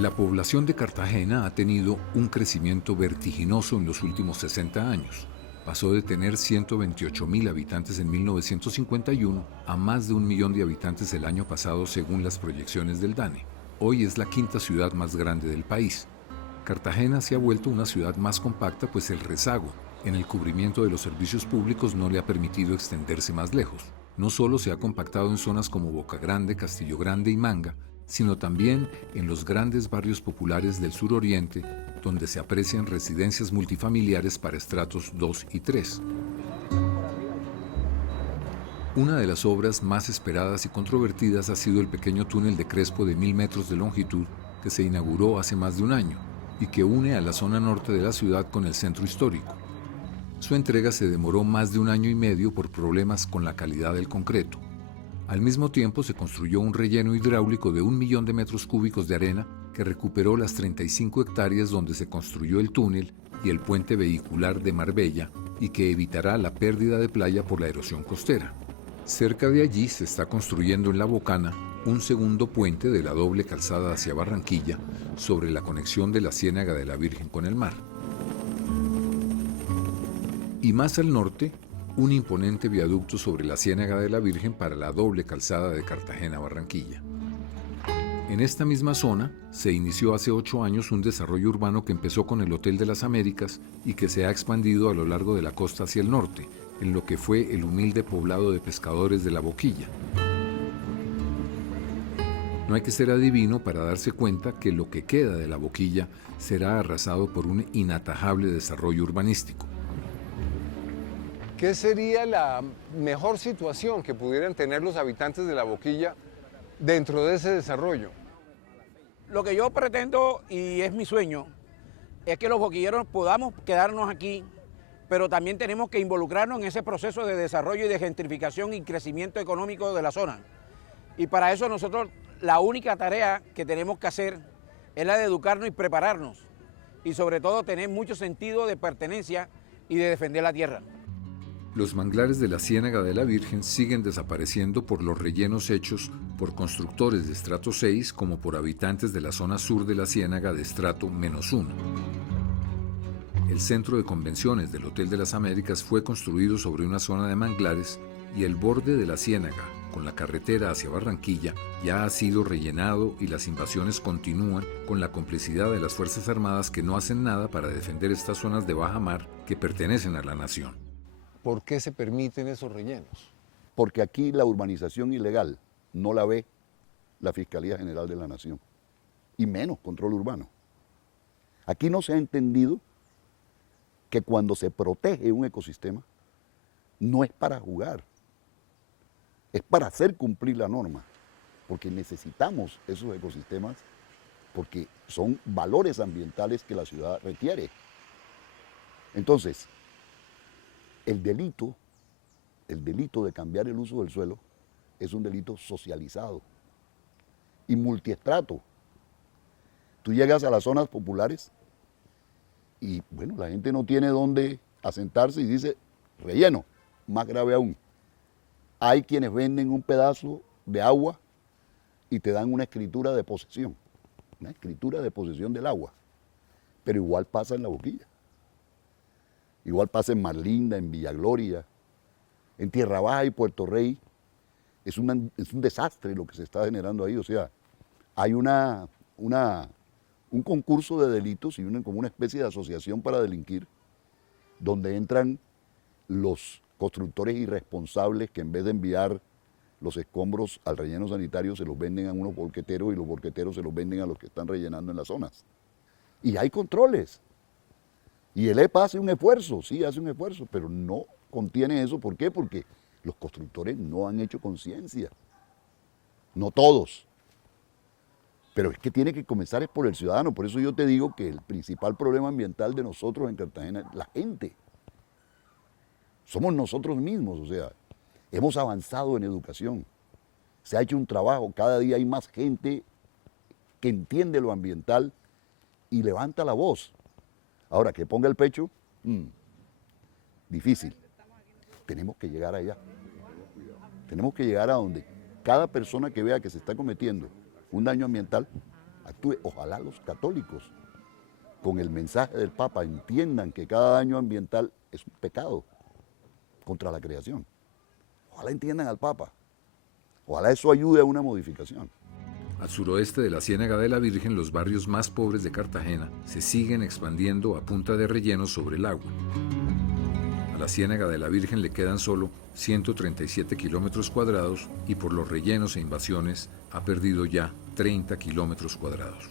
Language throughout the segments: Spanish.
La población de Cartagena ha tenido un crecimiento vertiginoso en los últimos 60 años. Pasó de tener 128.000 habitantes en 1951 a más de 1 millón de habitantes el año pasado según las proyecciones del DANE. Hoy es la quinta ciudad más grande del país. Cartagena se ha vuelto una ciudad más compacta, pues el rezago en el cubrimiento de los servicios públicos no le ha permitido extenderse más lejos. No solo se ha compactado en zonas como Boca Grande, Castillo Grande y Manga, sino también en los grandes barrios populares del suroriente, donde se aprecian residencias multifamiliares para estratos 2 y 3. Una de las obras más esperadas y controvertidas ha sido el pequeño túnel de Crespo de 1.000 metros de longitud que se inauguró hace más de un año y que une a la zona norte de la ciudad con el centro histórico. Su entrega se demoró más de 1 año y medio por problemas con la calidad del concreto. Al mismo tiempo se construyó un relleno hidráulico de 1 millón de metros cúbicos de arena que recuperó las 35 hectáreas donde se construyó el túnel y el puente vehicular de Marbella y que evitará la pérdida de playa por la erosión costera. Cerca de allí se está construyendo en La Bocana un segundo puente de la doble calzada hacia Barranquilla sobre la conexión de la Ciénaga de la Virgen con el mar. Y más al norte, un imponente viaducto sobre la Ciénaga de la Virgen para la doble calzada de Cartagena-Barranquilla. En esta misma zona se inició hace 8 años un desarrollo urbano que empezó con el Hotel de las Américas y que se ha expandido a lo largo de la costa hacia el norte, en lo que fue el humilde poblado de pescadores de La Boquilla. No hay que ser adivino para darse cuenta que lo que queda de La Boquilla será arrasado por un inatajable desarrollo urbanístico. ¿Qué sería la mejor situación que pudieran tener los habitantes de La Boquilla dentro de ese desarrollo? Lo que yo pretendo, y es mi sueño, es que los boquilleros podamos quedarnos aquí, pero también tenemos que involucrarnos en ese proceso de desarrollo y de gentrificación y crecimiento económico de la zona. Y para eso nosotros la única tarea que tenemos que hacer es la de educarnos y prepararnos, y sobre todo tener mucho sentido de pertenencia y de defender la tierra. Los manglares de la Ciénaga de la Virgen siguen desapareciendo por los rellenos hechos por constructores de estrato 6 como por habitantes de la zona sur de la Ciénaga de estrato -1. El centro de convenciones del Hotel de las Américas fue construido sobre una zona de manglares y el borde de la Ciénaga, con la carretera hacia Barranquilla, ya ha sido rellenado y las invasiones continúan con la complicidad de las Fuerzas Armadas que no hacen nada para defender estas zonas de baja mar que pertenecen a la nación. ¿Por qué se permiten esos rellenos? Porque aquí la urbanización ilegal no la ve la Fiscalía General de la Nación, y menos control urbano. Aquí no se ha entendido que cuando se protege un ecosistema, no es para jugar, es para hacer cumplir la norma, porque necesitamos esos ecosistemas, porque son valores ambientales que la ciudad requiere. Entonces, el delito de cambiar el uso del suelo es un delito socializado y multiestrato. Tú llegas a las zonas populares y, bueno, la gente no tiene dónde asentarse y dice, relleno, más grave aún. Hay quienes venden un pedazo de agua y te dan una escritura de posesión del agua, pero igual pasa en La Boquilla. Igual pasa en Marlinda, en Villagloria, en Tierra Baja y Puerto Rey. Es un desastre lo que se está generando ahí. O sea, hay un concurso de delitos y como una especie de asociación para delinquir, donde entran los constructores irresponsables que en vez de enviar los escombros al relleno sanitario se los venden a unos volqueteros y los volqueteros se los venden a los que están rellenando en las zonas. Y hay controles. Y el EPA hace un esfuerzo, sí hace un esfuerzo, pero no contiene eso. ¿Por qué? Porque los constructores no han hecho conciencia. No todos. Pero es que tiene que comenzar es por el ciudadano. Por eso yo te digo que el principal problema ambiental de nosotros en Cartagena es la gente. Somos nosotros mismos, o sea, hemos avanzado en educación. Se ha hecho un trabajo, cada día hay más gente que entiende lo ambiental y levanta la voz. Ahora, que ponga el pecho, difícil. Tenemos que llegar allá. Tenemos que llegar a donde cada persona que vea que se está cometiendo un daño ambiental actúe. Ojalá los católicos, con el mensaje del Papa, entiendan que cada daño ambiental es un pecado contra la creación. Ojalá entiendan al Papa. Ojalá eso ayude a una modificación. Al suroeste de la Ciénaga de la Virgen, los barrios más pobres de Cartagena se siguen expandiendo a punta de rellenos sobre el agua. A la Ciénaga de la Virgen le quedan solo 137 kilómetros cuadrados y por los rellenos e invasiones ha perdido ya 30 kilómetros cuadrados.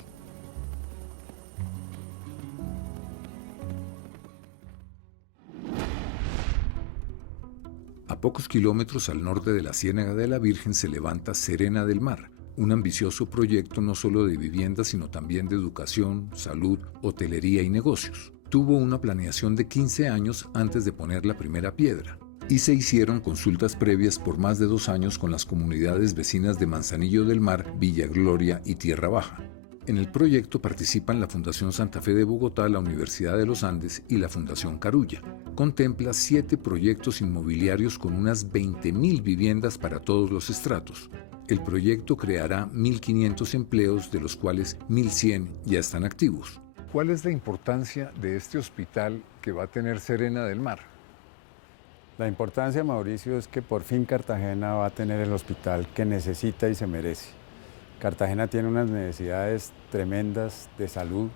A pocos kilómetros al norte de la Ciénaga de la Virgen se levanta Serena del Mar, un ambicioso proyecto no solo de vivienda, sino también de educación, salud, hotelería y negocios. Tuvo una planeación de 15 años antes de poner la primera piedra, y se hicieron consultas previas por más de 2 años con las comunidades vecinas de Manzanillo del Mar, Villa Gloria y Tierra Baja. En el proyecto participan la Fundación Santa Fe de Bogotá, la Universidad de los Andes y la Fundación Carulla. Contempla 7 proyectos inmobiliarios con unas 20.000 viviendas para todos los estratos. El proyecto creará 1.500 empleos, de los cuales 1.100 ya están activos. ¿Cuál es la importancia de este hospital que va a tener Serena del Mar? La importancia, Mauricio, es que por fin Cartagena va a tener el hospital que necesita y se merece. Cartagena tiene unas necesidades tremendas de salud,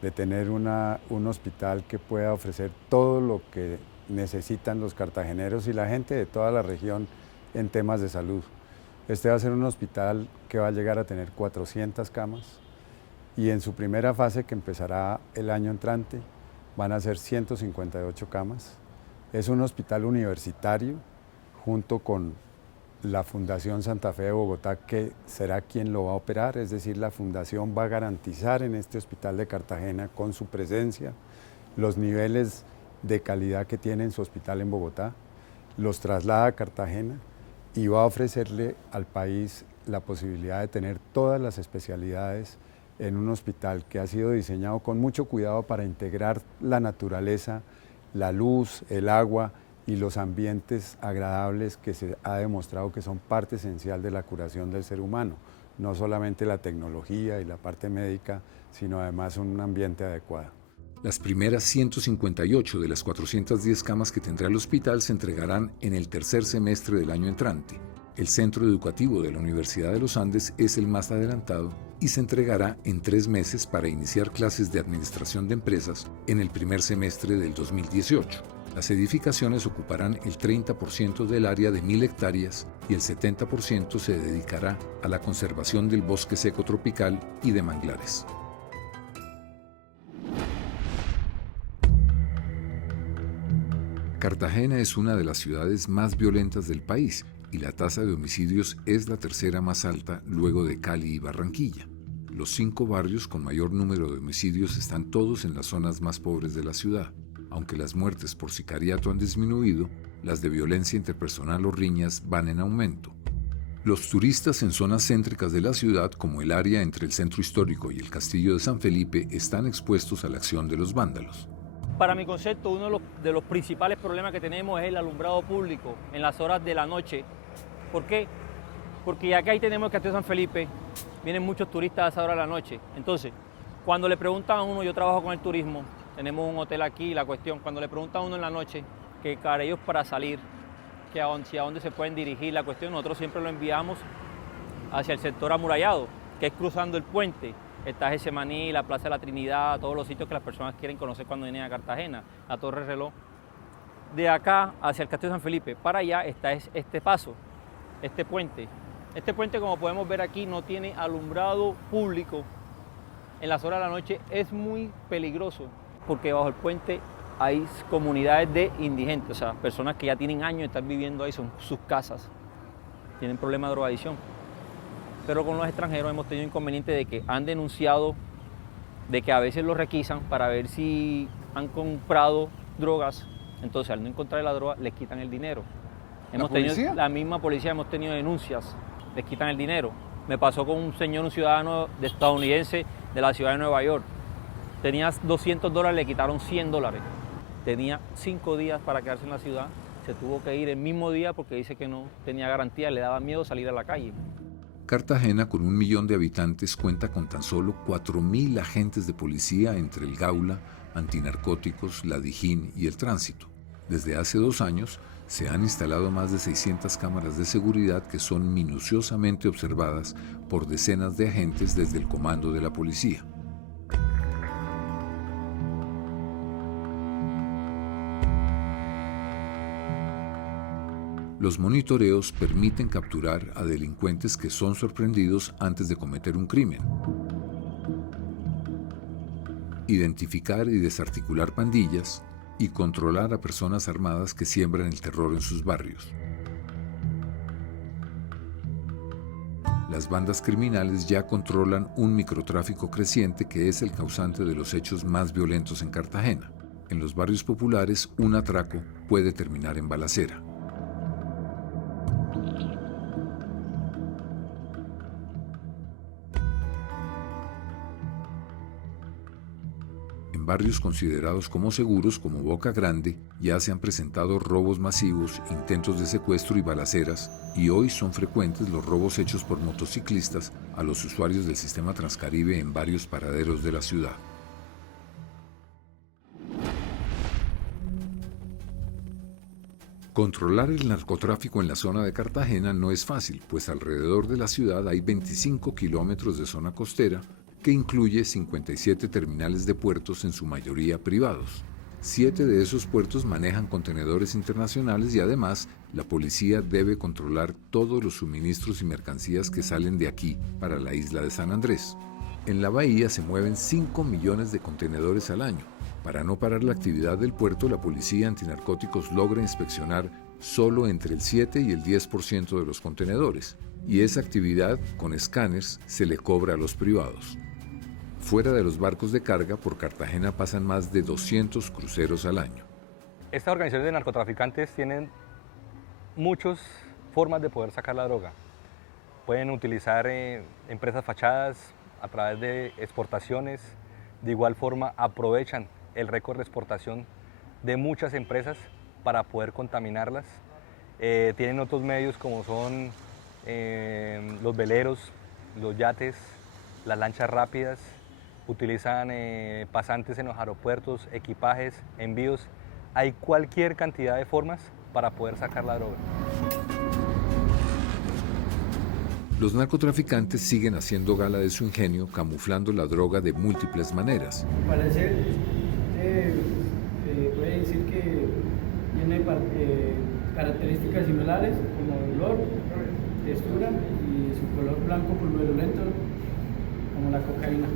de tener un hospital que pueda ofrecer todo lo que necesitan los cartageneros y la gente de toda la región en temas de salud. Este va a ser un hospital que va a llegar a tener 400 camas y en su primera fase, que empezará el año entrante, van a ser 158 camas. Es un hospital universitario junto con la Fundación Santa Fe de Bogotá, que será quien lo va a operar, es decir, la Fundación va a garantizar en este hospital de Cartagena, con su presencia, los niveles de calidad que tiene en su hospital en Bogotá, los traslada a Cartagena y va a ofrecerle al país la posibilidad de tener todas las especialidades en un hospital que ha sido diseñado con mucho cuidado para integrar la naturaleza, la luz, el agua y los ambientes agradables que se ha demostrado que son parte esencial de la curación del ser humano. No solamente la tecnología y la parte médica, sino además un ambiente adecuado. Las primeras 158 de las 410 camas que tendrá el hospital se entregarán en el tercer semestre del año entrante. El centro educativo de la Universidad de los Andes es el más adelantado y se entregará en 3 meses para iniciar clases de administración de empresas en el primer semestre del 2018. Las edificaciones ocuparán el 30% del área de 1.000 hectáreas y el 70% se dedicará a la conservación del bosque seco tropical y de manglares. Cartagena es una de las ciudades más violentas del país y la tasa de homicidios es la tercera más alta luego de Cali y Barranquilla. Los 5 barrios con mayor número de homicidios están todos en las zonas más pobres de la ciudad. Aunque las muertes por sicariato han disminuido, las de violencia interpersonal o riñas van en aumento. Los turistas en zonas céntricas de la ciudad, como el área entre el centro histórico y el castillo de San Felipe, están expuestos a la acción de los vándalos. Para mi concepto, uno de los principales problemas que tenemos es el alumbrado público en las horas de la noche. ¿Por qué? Porque ya que ahí tenemos el castillo de San Felipe, vienen muchos turistas a esa hora de la noche. Entonces, cuando le preguntan a uno, yo trabajo con el turismo, tenemos un hotel aquí, la cuestión, cuando le preguntan a uno en la noche que para ellos para salir, que a dónde se pueden dirigir, la cuestión, nosotros siempre lo enviamos hacia el sector amurallado, que es cruzando el puente. Está Getsemaní, la Plaza de la Trinidad, todos los sitios que las personas quieren conocer cuando vienen a Cartagena, la Torre Reloj. De acá hacia el Castillo de San Felipe, para allá está este paso, este puente. Este puente, como podemos ver aquí, no tiene alumbrado público. En las horas de la noche es muy peligroso, porque bajo el puente hay comunidades de indigentes, o sea, personas que ya tienen años de estar viviendo ahí, son sus casas, tienen problemas de drogadicción. Pero con los extranjeros hemos tenido inconveniente de que han denunciado de que a veces los requisan para ver si han comprado drogas. Entonces, al no encontrar la droga, les quitan el dinero. La misma policía hemos tenido denuncias, les quitan el dinero. Me pasó con un señor, un ciudadano estadounidense de la ciudad de Nueva York. Tenía $200, le quitaron $100. Tenía 5 días para quedarse en la ciudad. Se tuvo que ir el mismo día porque dice que no tenía garantía, le daba miedo salir a la calle. Cartagena, con 1 millón de habitantes, cuenta con tan solo 4.000 agentes de policía entre el Gaula, antinarcóticos, la Dijín y el tránsito. Desde hace 2 años se han instalado más de 600 cámaras de seguridad que son minuciosamente observadas por decenas de agentes desde el comando de la policía. Los monitoreos permiten capturar a delincuentes que son sorprendidos antes de cometer un crimen, identificar y desarticular pandillas y controlar a personas armadas que siembran el terror en sus barrios. Las bandas criminales ya controlan un microtráfico creciente que es el causante de los hechos más violentos en Cartagena. En los barrios populares, un atraco puede terminar en balacera. En barrios considerados como seguros, como Boca Grande, ya se han presentado robos masivos, intentos de secuestro y balaceras, y hoy son frecuentes los robos hechos por motociclistas a los usuarios del sistema Transcaribe en varios paraderos de la ciudad. Controlar el narcotráfico en la zona de Cartagena no es fácil, pues alrededor de la ciudad hay 25 kilómetros de zona costera, que incluye 57 terminales de puertos, en su mayoría privados. 7 de esos puertos manejan contenedores internacionales y además la policía debe controlar todos los suministros y mercancías que salen de aquí para la isla de San Andrés. En la bahía se mueven 5 millones de contenedores al año. Para no parar la actividad del puerto, la policía antinarcóticos logra inspeccionar solo entre el 7 y el 10% de los contenedores, y esa actividad, con escáneres, se le cobra a los privados. Fuera de los barcos de carga, por Cartagena pasan más de 200 cruceros al año. Estas organizaciones de narcotraficantes tienen muchas formas de poder sacar la droga. Pueden utilizar empresas fachadas a través de exportaciones. De igual forma aprovechan el récord de exportación de muchas empresas para poder contaminarlas. Tienen otros medios como son los veleros, los yates, las lanchas rápidas. Utilizan pasantes en los aeropuertos, equipajes, envíos. Hay cualquier cantidad de formas para poder sacar la droga. Los narcotraficantes siguen haciendo gala de su ingenio, camuflando la droga de múltiples maneras. Al parecer, puede decir que tiene características similares como olor, textura y su color blanco pulverulento como la cocaína.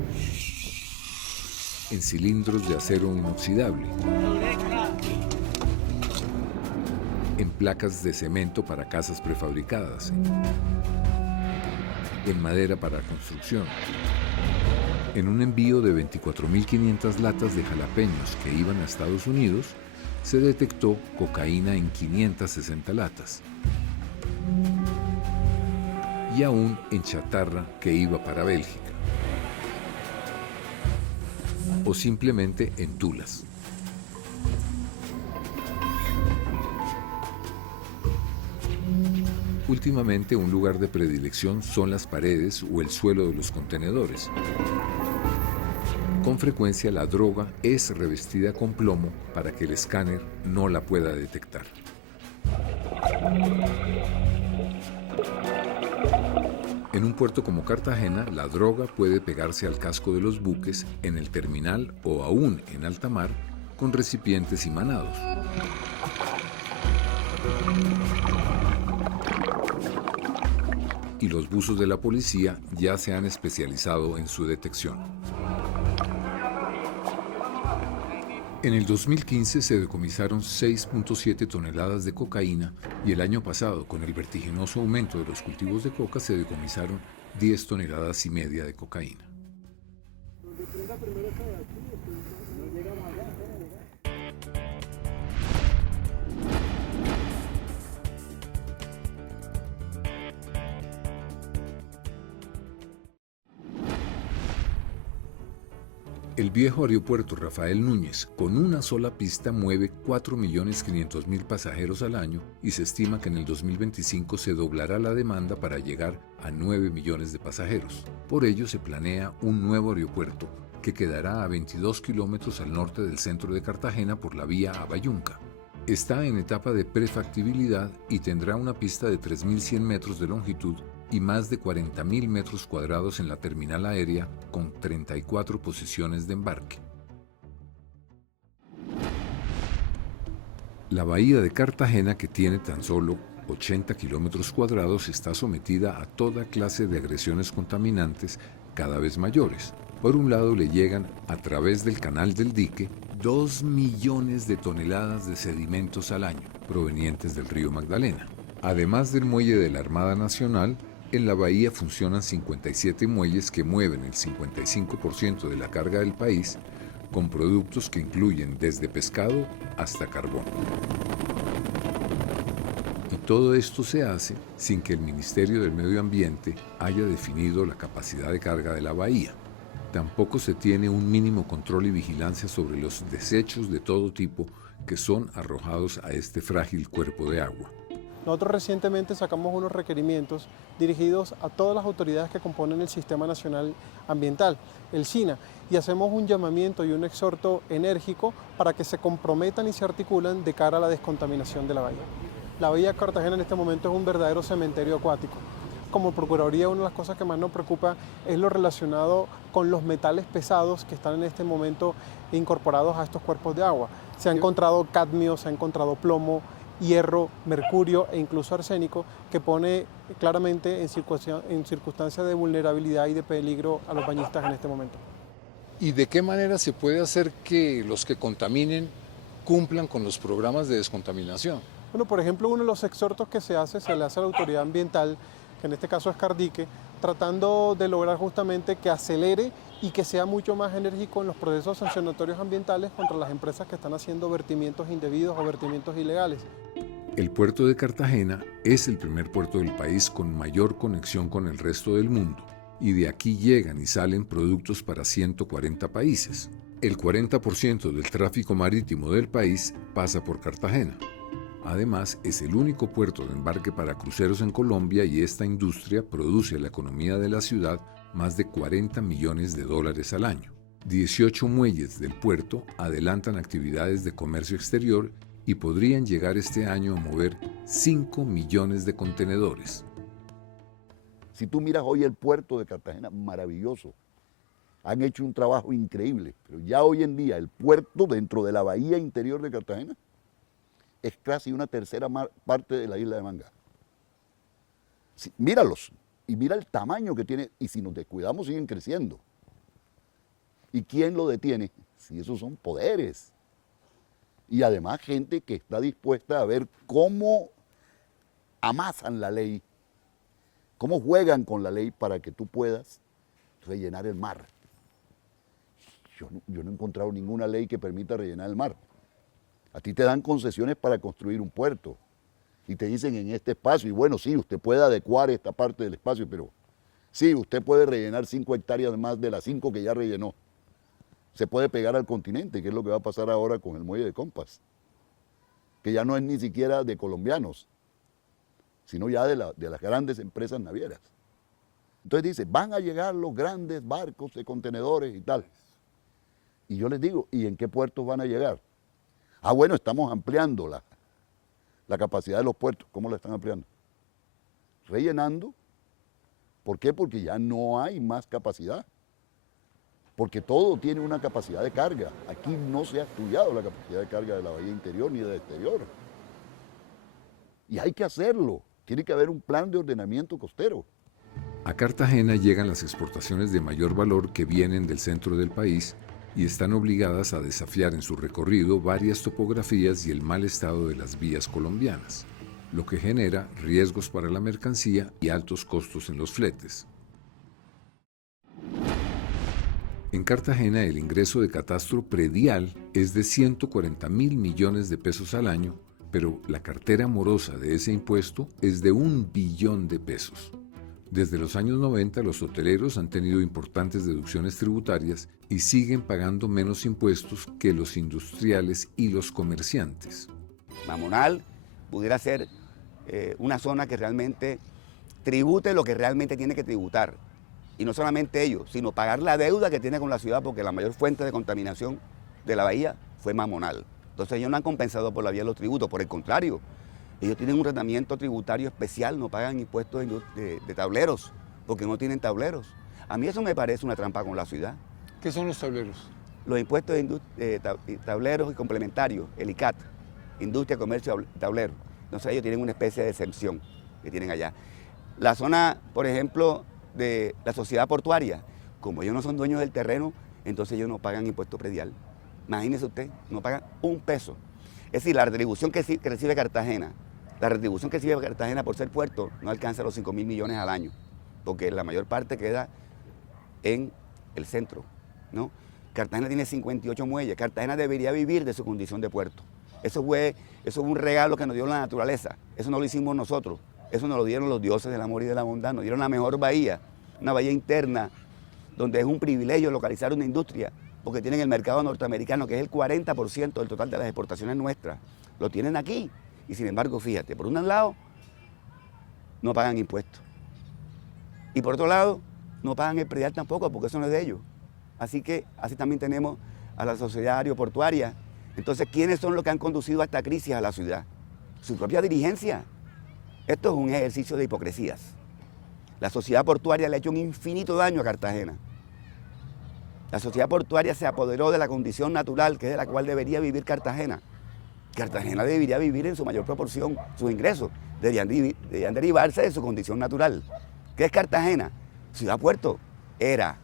En cilindros de acero inoxidable, en placas de cemento para casas prefabricadas, en madera para construcción. En un envío de 24.500 latas de jalapeños que iban a Estados Unidos, se detectó cocaína en 560 latas. Y aún en chatarra que iba para Bélgica. O simplemente en tulas. Últimamente, un lugar de predilección son las paredes o el suelo de los contenedores. Con frecuencia la droga es revestida con plomo para que el escáner no la pueda detectar. En un puerto como Cartagena, la droga puede pegarse al casco de los buques, en el terminal o aún en alta mar, con recipientes imanados. Y los buzos de la policía ya se han especializado en su detección. En el 2015 se decomisaron 6.7 toneladas de cocaína y el año pasado, con el vertiginoso aumento de los cultivos de coca, se decomisaron 10,5 toneladas de cocaína. El viejo aeropuerto Rafael Núñez, con una sola pista, mueve 4.500.000 pasajeros al año y se estima que en el 2025 se doblará la demanda para llegar a 9 millones de pasajeros. Por ello se planea un nuevo aeropuerto que quedará a 22 kilómetros al norte del centro de Cartagena por la vía a Bayunca. Está en etapa de prefactibilidad y tendrá una pista de 3.100 metros de longitud y más de 40.000 metros cuadrados en la terminal aérea con 34 posiciones de embarque. La bahía de Cartagena, que tiene tan solo 80 kilómetros cuadrados, está sometida a toda clase de agresiones contaminantes cada vez mayores. Por un lado le llegan a través del canal del dique 2 millones de toneladas de sedimentos al año provenientes del río Magdalena. Además del muelle de la Armada Nacional, en la bahía funcionan 57 muelles que mueven el 55% de la carga del país, con productos que incluyen desde pescado hasta carbón. Y todo esto se hace sin que el Ministerio del Medio Ambiente haya definido la capacidad de carga de la bahía. Tampoco se tiene un mínimo control y vigilancia sobre los desechos de todo tipo que son arrojados a este frágil cuerpo de agua. Nosotros recientemente sacamos unos requerimientos dirigidos a todas las autoridades que componen el Sistema Nacional Ambiental, el SINA, y hacemos un llamamiento y un exhorto enérgico para que se comprometan y se articulan de cara a la descontaminación de la bahía. La bahía de Cartagena en este momento es un verdadero cementerio acuático. Como Procuraduría, una de las cosas que más nos preocupa es lo relacionado con los metales pesados que están en este momento incorporados a estos cuerpos de agua. Se ha encontrado cadmio, se ha encontrado plomo, hierro, mercurio e incluso arsénico, que pone claramente en circunstancias de vulnerabilidad y de peligro a los bañistas en este momento. ¿Y de qué manera se puede hacer que los que contaminen cumplan con los programas de descontaminación? Bueno, por ejemplo, uno de los exhortos que se le hace a la autoridad ambiental, que en este caso es Cardique, tratando de lograr justamente que acelere y que sea mucho más enérgico en los procesos sancionatorios ambientales contra las empresas que están haciendo vertimientos indebidos o vertimientos ilegales. El puerto de Cartagena es el primer puerto del país con mayor conexión con el resto del mundo, y de aquí llegan y salen productos para 140 países. El 40% del tráfico marítimo del país pasa por Cartagena. Además, es el único puerto de embarque para cruceros en Colombia y esta industria produce a la economía de la ciudad más de 40 millones de dólares al año. 18 muelles del puerto adelantan actividades de comercio exterior y podrían llegar este año a mover 5 millones de contenedores. Si tú miras hoy el puerto de Cartagena, maravilloso. Han hecho un trabajo increíble, pero ya hoy en día el puerto dentro de la bahía interior de Cartagena es casi una tercera parte de la isla de Manga. Sí, míralos y mira el tamaño que tiene, y si nos descuidamos siguen creciendo. ¿Y quién lo detiene? Si esos son poderes. Y además gente que está dispuesta a ver cómo amasan la ley, cómo juegan con la ley para que tú puedas rellenar el mar. Yo no he encontrado ninguna ley que permita rellenar el mar. A ti te dan concesiones para construir un puerto y te dicen en este espacio, y bueno, sí, usted puede adecuar esta parte del espacio, pero sí, usted puede rellenar 5 hectáreas más de las 5 que ya rellenó. Se puede pegar al continente, que es lo que va a pasar ahora con el muelle de Compass, que ya no es ni siquiera de colombianos, sino ya de las grandes empresas navieras. Entonces dice, van a llegar los grandes barcos de contenedores y tal. Y yo les digo, ¿y en qué puertos van a llegar? Ah, bueno, estamos ampliando la capacidad de los puertos. ¿Cómo la están ampliando? Rellenando. ¿Por qué? Porque ya no hay más capacidad. Porque todo tiene una capacidad de carga. Aquí no se ha estudiado la capacidad de carga de la bahía interior ni del exterior. Y hay que hacerlo. Tiene que haber un plan de ordenamiento costero. A Cartagena llegan las exportaciones de mayor valor que vienen del centro del país y están obligadas a desafiar en su recorrido varias topografías y el mal estado de las vías colombianas, lo que genera riesgos para la mercancía y altos costos en los fletes. En Cartagena el ingreso de catastro predial es de 140.000 millones de pesos al año, pero la cartera morosa de ese impuesto es de 1 billón de pesos. Desde los años 90, los hoteleros han tenido importantes deducciones tributarias y siguen pagando menos impuestos que los industriales y los comerciantes. Mamonal pudiera ser una zona que realmente tribute lo que realmente tiene que tributar. Y no solamente ello, sino pagar la deuda que tiene con la ciudad, porque la mayor fuente de contaminación de la bahía fue Mamonal. Entonces ellos no han compensado por la vía de los tributos, por el contrario, ellos tienen un tratamiento tributario especial, no pagan impuestos de tableros, porque no tienen tableros. A mí eso me parece una trampa con la ciudad. ¿Qué son los tableros? Los impuestos de tableros y complementarios, el ICAT, Industria, Comercio, Tablero. Entonces ellos tienen una especie de exención que tienen allá. La zona, por ejemplo, de la sociedad portuaria, como ellos no son dueños del terreno, entonces ellos no pagan impuesto predial. Imagínese usted, no pagan un peso. Es decir, la retribución que recibe Cartagena, por ser puerto no alcanza los 5.000 millones al año, porque la mayor parte queda en el centro, ¿no? Cartagena tiene 58 muelles, Cartagena debería vivir de su condición de puerto. Eso fue un regalo que nos dio la naturaleza, eso no lo hicimos nosotros, eso nos lo dieron los dioses del amor y de la bondad, nos dieron la mejor bahía, una bahía interna, donde es un privilegio localizar una industria, porque tienen el mercado norteamericano, que es el 40% del total de las exportaciones nuestras, lo tienen aquí. Y sin embargo, fíjate, por un lado, no pagan impuestos. Y por otro lado, no pagan el predial tampoco, porque eso no es de ellos. Así que así también tenemos a la sociedad aeroportuaria. Entonces, ¿quiénes son los que han conducido a esta crisis a la ciudad? Su propia dirigencia. Esto es un ejercicio de hipocresías. La sociedad portuaria le ha hecho un infinito daño a Cartagena. La sociedad portuaria se apoderó de la condición natural, que es de la cual debería vivir Cartagena. Cartagena debería vivir en su mayor proporción, sus ingresos deberían derivarse de su condición natural. ¿Qué es Cartagena? Ciudad-puerto. Era.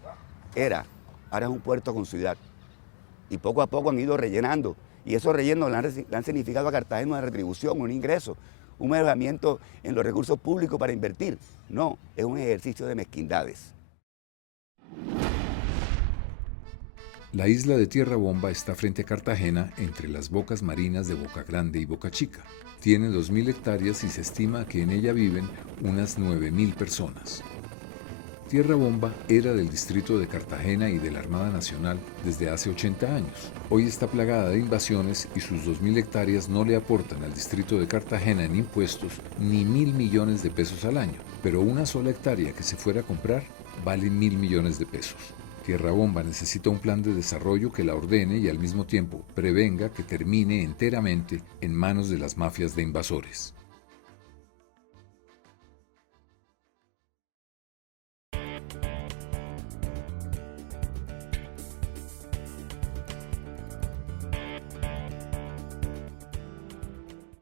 Ahora es un puerto con ciudad. Y poco a poco han ido rellenando. Y esos rellenos le han significado a Cartagena una retribución, un ingreso, un mejoramiento en los recursos públicos para invertir. No, es un ejercicio de mezquindades. La isla de Tierra Bomba está frente a Cartagena, entre las bocas marinas de Boca Grande y Boca Chica. Tiene 2.000 hectáreas y se estima que en ella viven unas 9.000 personas. Tierra Bomba era del distrito de Cartagena y de la Armada Nacional desde hace 80 años. Hoy está plagada de invasiones y sus 2.000 hectáreas no le aportan al distrito de Cartagena en impuestos ni 1.000 millones de pesos al año. Pero una sola hectárea que se fuera a comprar vale 1.000 millones de pesos. Tierra Bomba necesita un plan de desarrollo que la ordene y al mismo tiempo prevenga que termine enteramente en manos de las mafias de invasores.